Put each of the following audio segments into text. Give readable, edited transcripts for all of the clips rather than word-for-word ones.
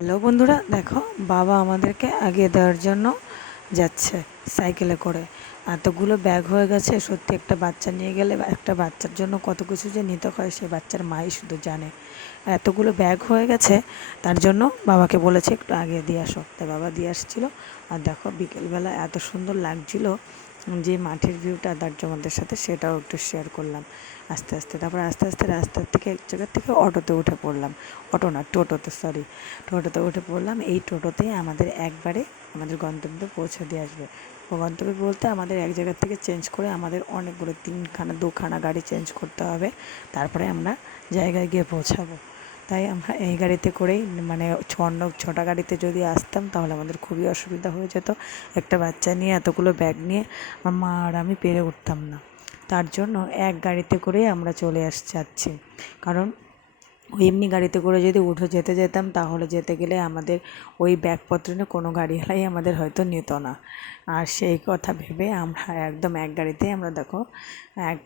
Hello বন্ধুরা, দেখো বাবা আমাদেরকে আগিয়ে দেওয়ার জন্য যাচ্ছে সাইকেলে করে। এতগুলো ব্যাগ হয়ে গেছে, সত্যি একটা বাচ্চা নিয়ে গেলে একটা বাচ্চার জন্য কত কিছু যে নিতে হয় সে বাচ্চার মাই শুধু জানে। এতগুলো ব্যাগ হয়ে গেছে, তার জন্য বাবাকে বলেছে একটু আগিয়ে দিয়ে আসো, তাই বাবা দিয়ে আসছিলো। আর দেখো বিকেলবেলা এত সুন্দর লাগছিলো যে মাঠের ভিউটা দার্জমাদের সাথে, সেটাও একটু শেয়ার করলাম আস্তে আস্তে। তারপর আস্তে আস্তে রাস্তার থেকে এক জায়গার থেকে অটোতে উঠে পড়লাম, অটো না টোটোতে, সরি, টোটোতে উঠে পড়লাম। এই টোটোতেই আমাদের একবারে আমাদের গন্তব্যে পৌঁছে দিয়ে আসবে। গন্তব্যে বলতে আমাদের এক জায়গার থেকে চেঞ্জ করে আমাদের অনেকগুলো দুখানা গাড়ি চেঞ্জ করতে হবে, তারপরে আমরা জায়গায় গিয়ে পৌঁছাবো। তাই আমরা এই গাড়িতে করেই, মানে অন্য ছোটো গাড়িতে যদি আসতাম তাহলে আমাদের খুবই অসুবিধা হয়ে যেত। একটা বাচ্চা নিয়ে এতগুলো ব্যাগ নিয়ে আমার মা আর আমি পেরে উঠতাম না। তার জন্য এক গাড়িতে করেই আমরা চলে যাচ্ছি। কারণ এমনি গাড়িতে করে যদি উঠে যেতে যেতাম তাহলে যেতে গেলে আমাদের ওই ব্যাগপত্র নিয়ে কোনো গাড়িওয়ালাই আমাদের হয়তো নিত না। আর সেই কথা ভেবে আমরা একদম এক গাড়িতেই আমরা দেখো এক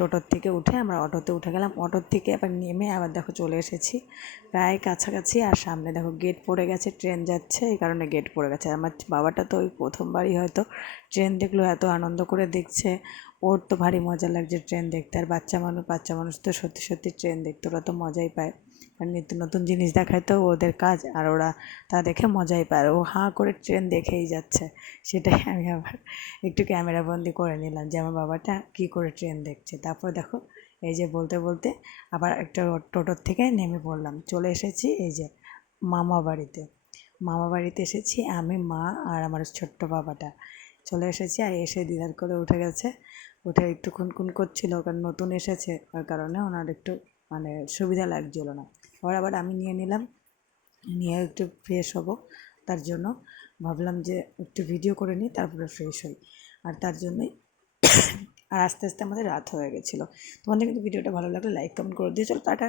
টোটোর থেকে উঠে আমরা অটোতে উঠে গেলাম। অটোর থেকে আবার নেমে আবার দেখো চলে এসেছি প্রায় কাছাকাছি। আর সামনে দেখো গেট পড়ে গেছে, ট্রেন যাচ্ছে, এই কারণে গেট পড়ে গেছে। আমার বাবাটা তো ওই প্রথমবারই হয়তো ট্রেন দেখলো, এত আনন্দ করে দেখছে, ওর তো ভারী মজা লাগছে ট্রেন দেখতে। আর বাচ্চা মানুষ তো সত্যি সত্যি ট্রেন দেখতে ওরা তো মজাই পায়, আর নিত্য নতুন জিনিস দেখায় তো ওদের কাজ, আর ওরা তা দেখে মজাই পায়। ও হাঁ করে ট্রেন দেখেই যাচ্ছে, সেটাই আমি আবার একটু ক্যামেরাবন্দি করে নিলাম যে আমার বাবাটা কী করে ট্রেন দেখছে। তারপর দেখো এই যে বলতে বলতে আবার একটা টোটোর থেকে নেমে পড়লাম, চলে এসেছি এই যে মামা বাড়িতে এসেছি আমি, মা আর আমার ছোট্ট বাবাটা চলে এসেছি। আর এসে দিদার করে উঠে গেছে, উঠে একটু খুনখুন করছিল, কারণ নতুন এসেছে, ওই কারণে ওনার একটু মানে সুবিধা লাগছিল না। আবার আমি নিয়ে নিলাম, নিয়ে একটু ফ্রেশ হব, তার জন্য ভাবলাম যে একটু ভিডিও করে নিই তারপরে ফ্রেশ হই। আর তার জন্যই আর আস্তে আস্তে আমাদের রাত হয়ে গেছিলো। তোমাদের কিন্তু ভিডিওটা ভালো লাগলে লাইক কমেন্ট করে দিয়ে চলো, টাটা।